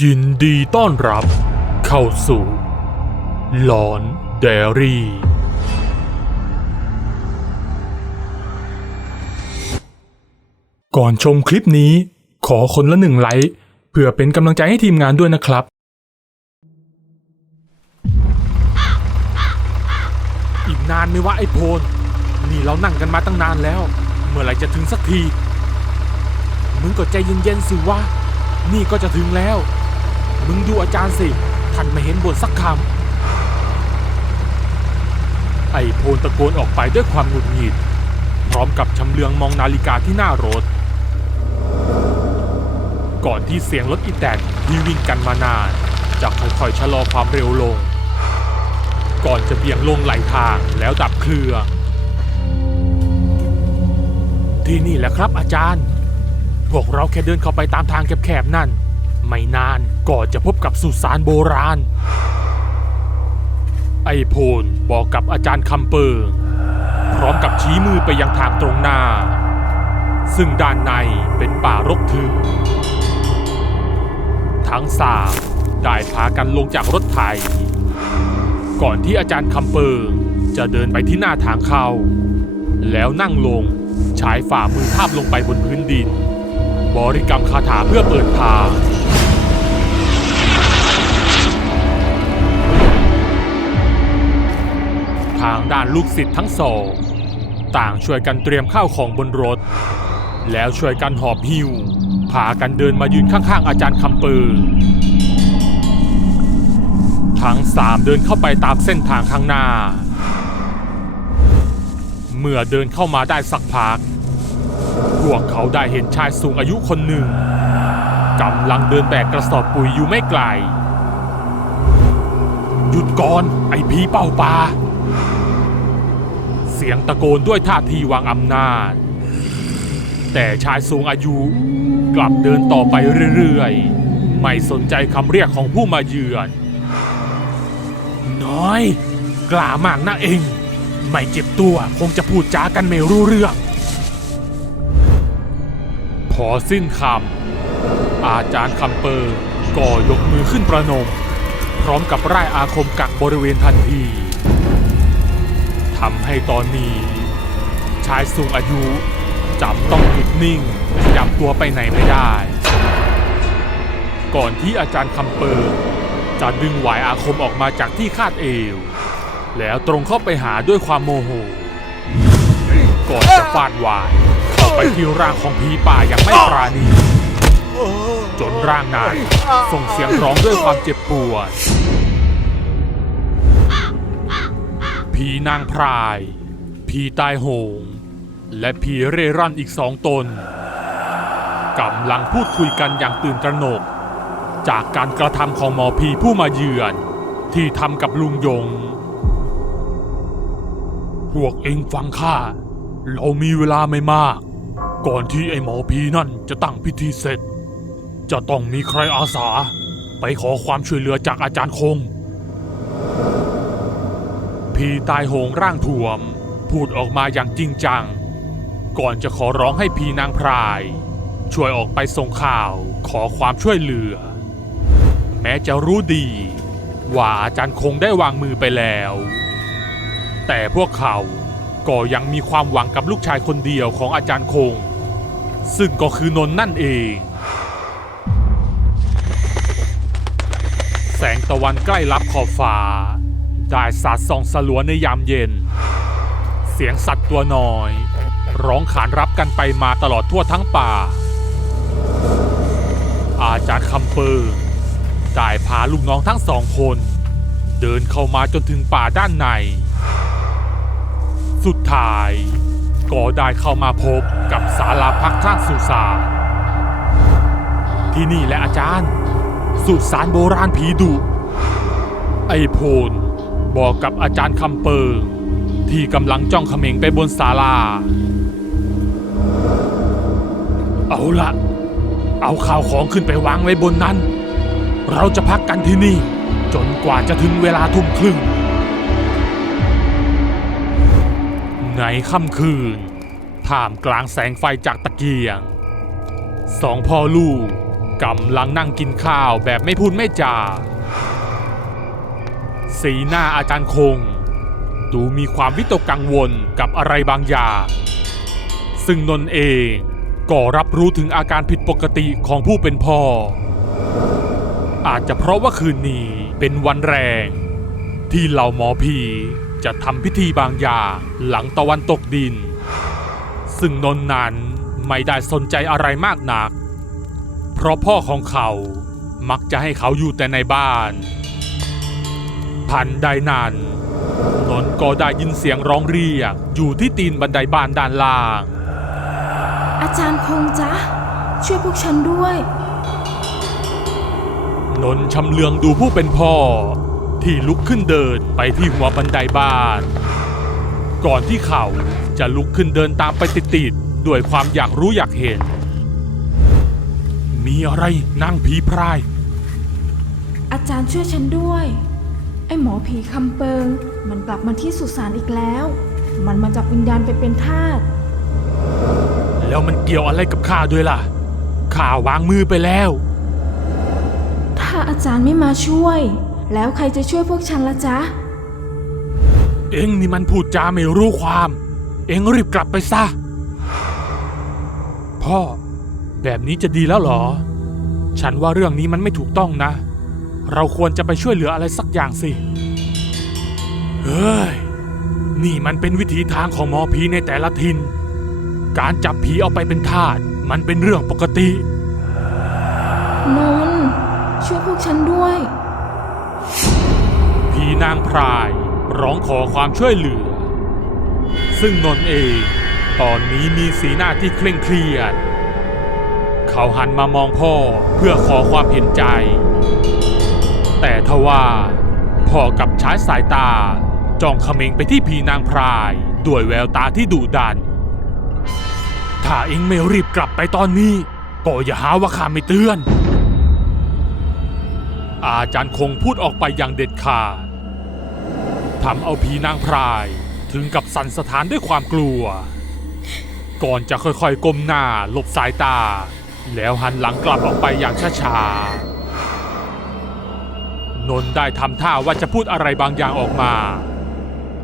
ยินดีต้อนรับเข้าสู่หลอนไดอารี่ก่อนชมคลิปนี้ขอคนละ1 ไลค์เพื่อเป็นกำลังใจให้ทีมงานด้วยนะครับอีกนานไหมวะไอ้โพนนี่เรานั่งกันมาตั้งนานแล้วเมื่อไหร่จะถึงสักทีมึงก็ใจเย็นๆสิวะนี่ก็จะถึงแล้วมึงดูอาจารย์สิท่านไม่เห็นบ่นสักคำไอ้โพนตะโกนออกไปด้วยความหงุดหงิดพร้อมกับชำเลืองมองนาฬิกาที่หน้ารถก่อนที่เสียงรถอีแตนที่วิ่งกันมานานจะค่อยๆชะลอความเร็วลงก่อนจะเบี่ยงลงไหลทางแล้วดับเครื่องที่นี่แหละครับอาจารย์พวกเราแค่เดินเข้าไปตามทางแคบๆนั่นไม่นานก็จะพบกับสุสานโบราณไอ้โพนบอกกับอาจารย์คำเปิงพร้อมกับชี้มือไปยังทางตรงหน้าซึ่งด้านในเป็นป่ารกทึบทั้งสามได้พากันลงจากรถไถก่อนที่อาจารย์คำเปิงจะเดินไปที่หน้าทางเข้าแล้วนั่งลงใช้ฝ่ามือทาบลงไปบนพื้นดินบริกรรมคาถาเพื่อเปิดทางทางด้านลูกศิษย์ทั้งสองต่างช่วยกันเตรียมข้าวของบนรถแล้วช่วยกันหอบหิ้วพากันเดินมายืนข้างๆอาจารย์คำเปิงทั้งสามเดินเข้าไปตามเส้นทางข้างหน้าเมื่อเดินเข้ามาได้สักพักพวกเขาได้เห็นชายสูงอายุคนหนึ่งกำลังเดินแบกกระสอบปุ๋ยอยู่ไม่ไกลหยุดก่อนไอ้ผีเป่าป่าเสียงตะโกนด้วยท่าทีวางอำนาจแต่ชายสูงอายุกลับเดินต่อไปเรื่อยๆไม่สนใจคำเรียกของผู้มาเยือนน้อยกล้ามากนะเองไม่เจ็บตัวคงจะพูดจากันไม่รู้เรื่องพอสิ้นคำอาจารย์คำเปิงก็ยกมือขึ้นประนมพร้อมกับร่ายอาคมกักบริเวณทันทีทำให้ตอนนี้ชายสูงอายุจำต้องหยุดนิ่งขยับตัวไปไหนไม่ได้ก่อนที่อาจารย์คำเปิงจะดึงหวายอาคมออกมาจากที่คาดเอวแล้วตรงเข้าไปหาด้วยความโมโหก่อนจะฟาดหวายเข้าไปที่ร่างของผีป่าอย่างไม่ปราณีจนร่างนั้นส่งเสียงร้องด้วยความเจ็บปวดผีนางพรายผีตายโหงและผีเร่ร่อนอีก2 ตนกำลังพูดคุยกันอย่างตื่นตระหนกจากการกระทำของหมอผีผู้มาเยือนที่ทำกับลุงยงพวกเอ็งฟังข้าเรามีเวลาไม่มากก่อนที่ไอ้หมอผีนั่นจะตั้งพิธีเสร็จจะต้องมีใครอาสาไปขอความช่วยเหลือจากอาจารย์คงผีตายโหงร่างถ่วมพูดออกมาอย่างจริงจังก่อนจะขอร้องให้ผีนางพรายช่วยออกไปส่งข่าวขอความช่วยเหลือแม้จะรู้ดีว่าอาจารย์คงได้วางมือไปแล้วแต่พวกเขาก็ยังมีความหวังกับลูกชายคนเดียวของอาจารย์คงซึ่งก็คือนนท์นั่นเองแสงตะวันใกล้ลับขอบฟ้าได้สาดส่องสลัวในยามเย็นเสียงสัตว์ตัวน้อยร้องขานรับกันไปมาตลอดทั่วทั้งป่าอาจารย์คำเปิงได้พาลูกน้องทั้ง2 คนเดินเข้ามาจนถึงป่าด้านในสุดท้ายก็ได้เข้ามาพบกับศาลาพักข้างสุสานที่นี่แหละอาจารย์สุสานโบราณผีดุไอ้โพนบอกกับอาจารย์คำเปิงที่กำลังจ้องเขม็งไปบนศาลาเอาละเอาข้าวของขึ้นไปวางไว้บนนั้นเราจะพักกันที่นี่จนกว่าจะถึงเวลา 20:30ในค่ำคืนท่ามกลางแสงไฟจากตะเกียง2 พ่อลูก กำลังนั่งกินข้าวแบบไม่พูดไม่จาสีหน้าอาจารย์คงดูมีความวิตกกังวลกับอะไรบางอย่างซึ่งนนท์เองก็รับรู้ถึงอาการผิดปกติของผู้เป็นพ่ออาจจะเพราะว่าคืนนี้เป็นวันแรงที่เหล่าหมอผีจะทำพิธีบางอย่างหลังตะวันตกดินซึ่งนนท์นั้นไม่ได้สนใจอะไรมากนักเพราะพ่อของเขามักจะให้เขาอยู่แต่ในบ้านทันใดนั้นนนท์ก็ได้ยินเสียงร้องเรียกอยู่ที่ตีนบันไดบ้านด้านล่างอาจารย์คงจ๊ะช่วยพวกฉันด้วยนนท์ชำเลืองดูผู้เป็นพ่อที่ลุกขึ้นเดินไปที่หัวบันไดบ้านก่อนที่เขาจะลุกขึ้นเดินตามไปติดๆด้วยความอยากรู้อยากเห็นมีอะไรนางผีพรายอาจารย์ช่วยฉันด้วยไอ้หมอผีคำเปิงมันกลับมาที่สุสานอีกแล้วมันมาจับวิญญาณไปเป็นทาสแล้วมันเกี่ยวอะไรกับข้าด้วยล่ะข้าวางมือไปแล้วถ้าอาจารย์ไม่มาช่วยแล้วใครจะช่วยพวกฉันล่ะจ๊ะเอ็งนี่มันพูดจาไม่รู้ความเอ็งรีบกลับไปซะพ่อแบบนี้จะดีแล้วเหรอฉันว่าเรื่องนี้มันไม่ถูกต้องนะเราควรจะไปช่วยเหลืออะไรสักอย่างสิเฮ้ยนี่มันเป็นวิธีทางของหมอผีในแต่ละถิ่นการจับผีเอาไปเป็นทาสมันเป็นเรื่องปกตินนท์ช่วยพวกฉันด้วยผีนางพรายร้องขอความช่วยเหลือซึ่งนนท์เองตอนนี้มีสีหน้าที่เคร่งเครียดเขาหันมามองพ่อเพื่อขอความเห็นใจแต่ทว่าพ่อกับใช้สายตาจ้องเขม็งไปที่ผีนางพรายด้วยแววตาที่ดุดันถ้าเอ็งไม่รีบกลับไปตอนนี้ก็อย่าหาว่าข้าไม่เตือนอาจารย์คงพูดออกไปอย่างเด็ดขาดทำเอาผีนางพรายถึงกับสั่นสะท้านด้วยความกลัวก่อนจะค่อยๆก้มหน้าหลบสายตาแล้วหันหลังกลับออกไปอย่างช้าๆนนท์ได้ทำท่าว่าจะพูดอะไรบางอย่างออกมา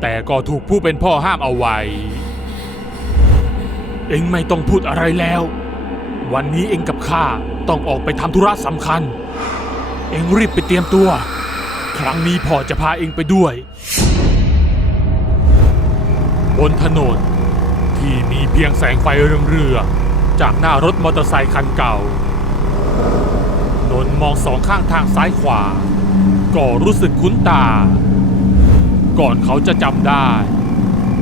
แต่ก็ถูกผู้เป็นพ่อห้ามเอาไว้เอ็งไม่ต้องพูดอะไรแล้ววันนี้เอ็งกับข้าต้องออกไปทำธุระสำคัญเอ็งรีบไปเตรียมตัวครั้งนี้พ่อจะพาเอ็งไปด้วยบนถนนที่มีเพียงแสงไฟเรืองๆจากหน้ารถมอเตอร์ไซค์คันเก่านนท์มองสองข้างทางซ้ายขวาก็รู้สึกคุ้นตาก่อนเขาจะจำได้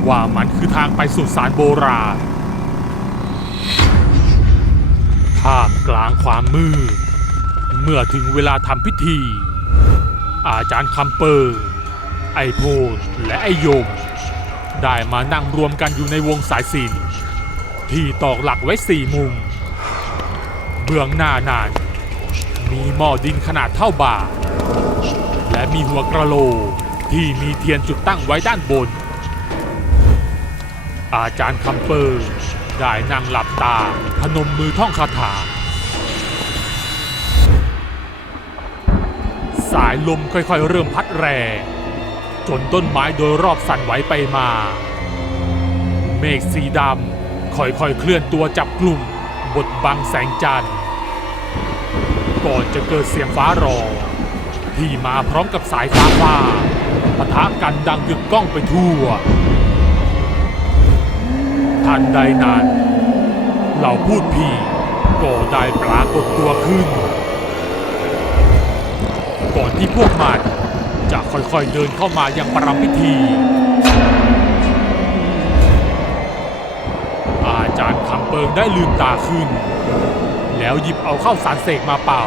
ว่ามันคือทางไปสุสานโบราณท่ามกลางความมืดเมื่อถึงเวลาทำพิธีอาจารย์คำเปิงไอโพนและไอยมได้มานั่งรวมกันอยู่ในวงสายสิญจน์ที่ตอกหลักไว้4 มุมเบื้องหน้านั้นมีหม้อดินขนาดเท่าบ่าและมีหัวกระโหลกที่มีเทียนจุดตั้งไว้ด้านบนอาจารย์คำเปิงได้นั่งหลับตาพนมมือท่องคาถาสายลมค่อยๆเริ่มพัดแรงจนต้นไม้โดยรอบสั่นไหวไปมาเมฆสีดำค่อยๆเคลื่อนตัวจับกลุ่มบดบังแสงจันทร์ก่อนจะเกิดเสียงฟ้าร้องที่มาพร้อมกับสายฟ้าผ่าปะทะกันดังกึกก้องไปทั่วทันใดนั้นเหล่าพูดผีก็ได้ปรากฏตัวขึ้นก่อนที่พวกมันจะค่อยๆเดินเข้ามายังประรำพิธีอาจารย์คำเปิงได้ลืมตาขึ้นแล้วหยิบเอาข้าวสารเสกมาเป่า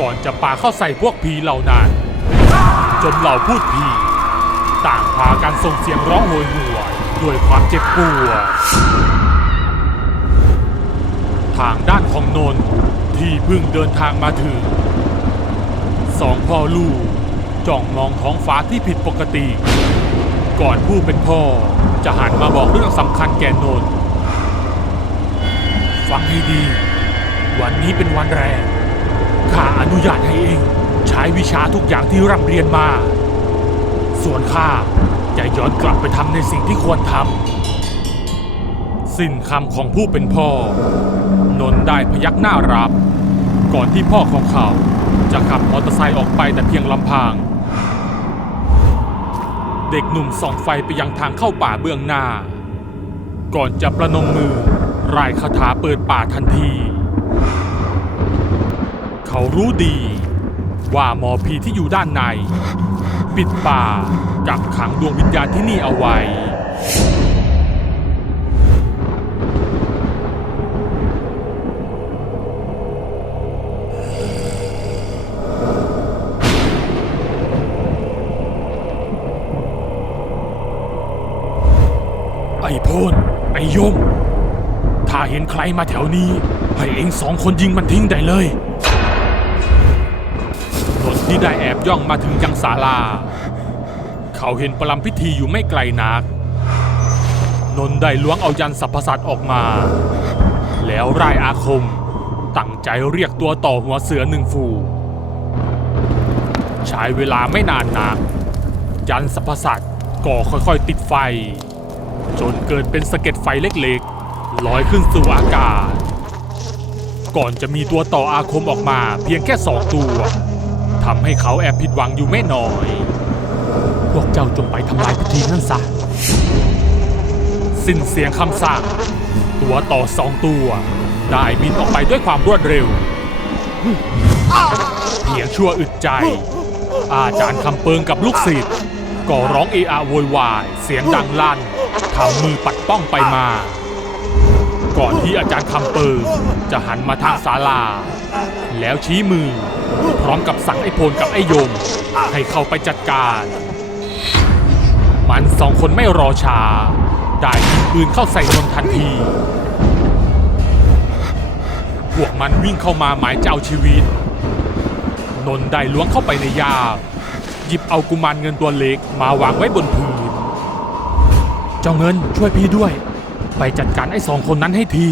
ก่อนจะปาเข้าใส่พวกผีเหล่านั้นจนเหล่าพูดผีต่างพากันส่งเสียงร้องโหยหวนด้วยความเจ็บปวดทางด้านของนนท์ที่เพิ่งเดินทางมาถึงสองพ่อลูกจ้องมองท้องฟ้าที่ผิดปกติก่อนผู้เป็นพ่อจะหันมาบอกเรื่องสำคัญแก่นนท์ฟังให้ดี วันนี้เป็นวันแรกข้าอนุญาตให้เองใช้วิชาทุกอย่างที่ร่ำเรียนมาส่วนข้าจะย้อนกลับไปทำในสิ่งที่ควรทำสิ้นคำของผู้เป็นพ่อนนท์ได้พยักหน้ารับก่อนที่พ่อของเขาจะขับมอเตอร์ไซค์ออกไปแต่เพียงลำพังเด็กหนุ่มส่องไฟไปยังทางเข้าป่าเบื้องหน้าก่อนจะประนมมือร่ายคาถาเปิดป่าทันทีเขารู้ดีว่าหมอผีที่อยู่ด้านในปิดป่ากักขังดวงวิญญาณที่นี่เอาไว้ไอ้โพนไอ้ยมถ้าเห็นใครมาแถวนี้ให้เอง2 คนยิงมันทิ้งได้เลยนนท์ที่ได้แอบย่องมาถึงยังศาลาเขาเห็นประลัมพิธีอยู่ไม่ไกลนักนนท์ได้ล้วงเอายันสรรพสัตว์ออกมาแล้วร่ายอาคมตั้งใจเรียกตัวต่อหัวเสือ1 ฝูงใช้เวลาไม่นานนักยันสรรพสัตว์ก็ค่อยๆติดไฟจนเกิดเป็นสะเก็ดไฟเล็กๆลอยขึ้นสู่อากาศก่อนจะมีตัวต่ออาคมออกมาเพียงแค่2 ตัวทำให้เขาแอบผิดหวังอยู่ไม่น้อยพวกเจ้าจงไปทำลายพิธีนั่นซะสิ้นเสียงคำสั่งตัวต่อ2 ตัวได้บินออกไปด้วยความรวดเร็วเพียงชั่วอึดใจอาจารย์คำเปิงกับลูกศิษย์ก็ร้องเอะอะโวยวายเสียงดังลั่นทำมือปัดป้องไปมาก่อนที่อาจารย์คำเปิงจะหันมาทางศาลาแล้วชี้มือพร้อมกับสั่งไอ้โพนกับไอ้ยมให้เข้าไปจัดการมัน2 คนไม่รอช้าได้ยิงปืนเข้าใส่นนท์ทันทีพวกมันวิ่งเข้ามาหมายจะเอาชีวิตนนท์ได้ล้วงเข้าไปในย่ามหยิบเอากุมารเงินตัวเล็กมาวางไว้บนพื้นเจ้าเงินช่วยพี่ด้วยไปจัดการไอ้2 คนนั้นให้ที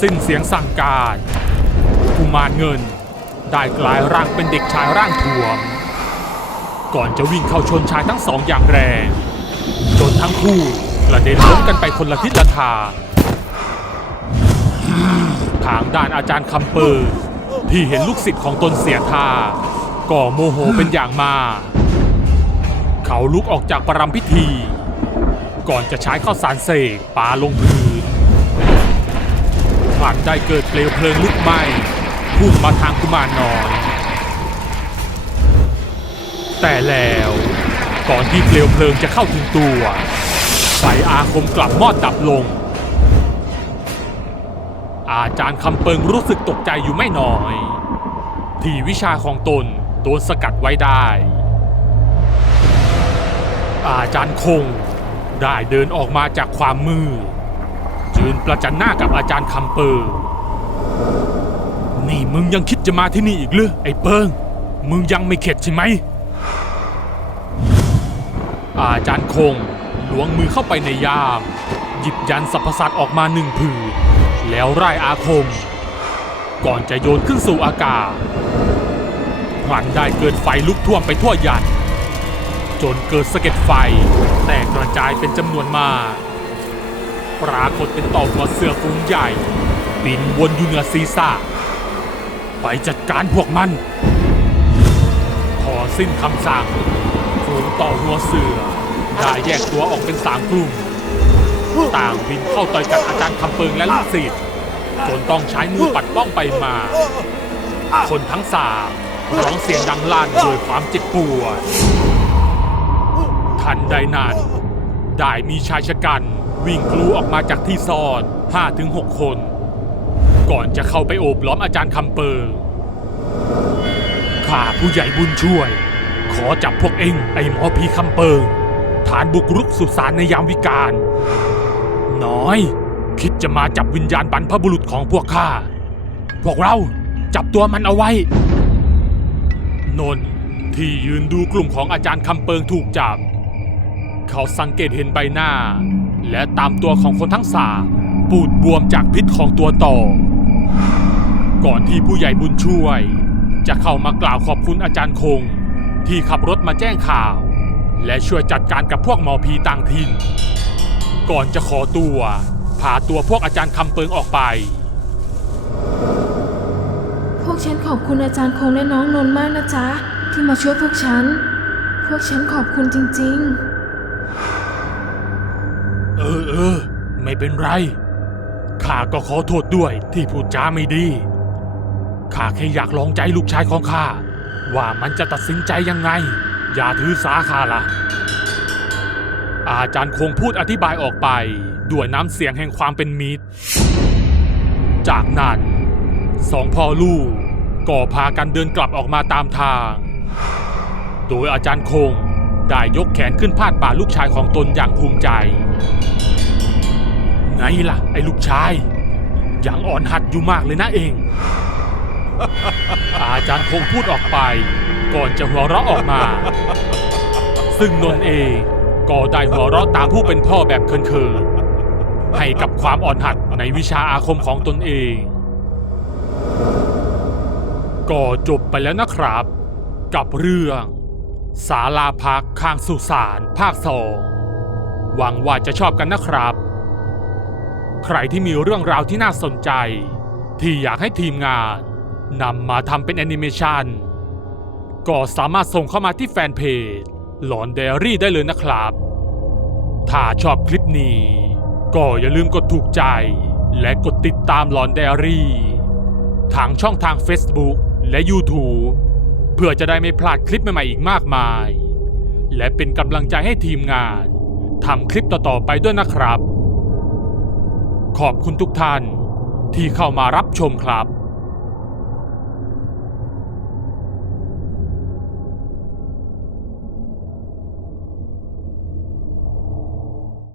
สิ้นเสียงสั่งการกุมารเงินได้กลายร่างเป็นเด็กชายร่างถ่วมก่อนจะวิ่งเข้าชนชายทั้ง2อย่างแรงจนทั้งคู่กระเด็นล้มกันไปคนละทิศละทางทางด้านอาจารย์คำเปิงที่เห็นลูกศิษย์ของตนเสียท่าก็โมโหเป็นอย่างมากเขาลุกออกจากประรำพิธีก่อนจะใช้ข้าวสารเสกปาลงพื้นพลันได้เกิดเปลวเพลิงลุกไหม้พุ่งมาทางกุมารน้อยแต่แล้วก่อนที่เปลวเพลิงจะเข้าถึงตัวไฟอาคมกลับมอดดับลงอาจารย์คำเปิงรู้สึกตกใจอยู่ไม่น้อยที่วิชาของตนโดนสกัดไว้ได้อาจารย์คงได้เดินออกมาจากความมืดยืนประจันหน้ากับอาจารย์คำเปิงนี่มึงยังคิดจะมาที่นี่อีกหรือไอ้เปิงมึงยังไม่เข็ดใช่ไหมอาจารย์คงล้วงมือเข้าไปในย่ามหยิบยันสรรพสัตว์ออกมา1 ผืนแล้วร่ายอาคมก่อนจะโยนขึ้นสู่อากาศพลันได้เกิดไฟลุกท่วมไปทั่วยันจนเกิดสะเก็ดไฟแตกกระจายเป็นจำนวนมากปรากฏเป็นต่อหัวเสือฝูงใหญ่บินวนอยู่เหนือศีรษะไปจัดการพวกมันพอสิ้นคำสั่งฝูงต่อหัวเสือได้แยกตัวออกเป็น3 กลุ่มต่างบินเข้าต่อยกับอาจารย์คำเปิงและลูกศิษย์จนต้องใช้มือปัดป้องไปมาคนทั้ง3ร้องเสียงดังลั่นด้วยความเจ็บปวดทันใดนั้นได้มีชายชะกันวิ่งกลูออกมาจากที่ซ่อน 5-6 คนก่อนจะเข้าไปโอบล้อมอาจารย์คำเปิงข้าผู้ใหญ่บุญช่วยขอจับพวกเองไอ้หมอผีคำเปิงฐานบุกรุกสุสานในยามวิกาลน้อยคิดจะมาจับวิญญาณบรรพบุรุษของพวกข้าพวกเราจับตัวมันเอาไว้นนท์ที่ยืนดูกลุ่มของอาจารย์คำเปิงถูกจับเขาสังเกตเห็นใบหน้าและตามตัวของคนทั้ง3 ปูดบวมจากพิษของตัวต่อก่อนที่ผู้ใหญ่บุญช่วยจะเข้ามากล่าวขอบคุณอาจารย์คงที่ขับรถมาแจ้งข่าวและช่วยจัดการกับพวกหมอผีต่างถิ่นก่อนจะขอตัวพาตัวพวกอาจารย์คำเปิงออกไป พวกฉันขอบคุณอาจารย์คงและน้องนนท์มากนะจ๊ะที่มาช่วยพวกฉันขอบคุณจริงๆไม่เป็นไรข้าก็ขอโทษด้วยที่พูดจาไม่ดีข้าแค่อยากลองใจลูกชายของข้าว่ามันจะตัดสินใจยังไงอย่าถือสาข้าล่ะอาจารย์คงพูดอธิบายออกไปด้วยน้ำเสียงแห่งความเป็นมิตรจากนั้นสองพ่อลูกก็พากันเดินกลับออกมาตามทางโดยอาจารย์คงได้ยกแขนขึ้นพาดบ่าลูกชายของตนอย่างภูมิใจไงล่ะไอ้ลูกชายยังอ่อนหัดอยู่มากเลยนะเอง อาจารย์คงพูดออกไปก่อนจะหัวเราะออกมาซึ่งนนท์เองก็ได้หัวเราะตามผู้เป็นพ่อแบบเขินๆให้กับความอ่อนหัดในวิชาอาคมของตนเองก็จบไปแล้วนะครับกับเรื่องศาลาพักข้างสุสานภาค 2หวังว่าจะชอบกันนะครับใครที่มีเรื่องราวที่น่าสนใจที่อยากให้ทีมงานนำมาทำเป็นแอนิเมชันก็สามารถส่งเข้ามาที่แฟนเพจหลอนไดอารี่ได้เลยนะครับถ้าชอบคลิปนี้ก็อย่าลืมกดถูกใจและกดติดตามหลอนไดอารี่ทางช่องทาง Facebook และ YouTube เพื่อจะได้ไม่พลาดคลิปใหม่ๆอีกมากมายและเป็นกำลังใจให้ทีมงานทำคลิปต่อๆไปด้วยนะครับขอบคุณทุกท่านที่เข้ามารับชมครับ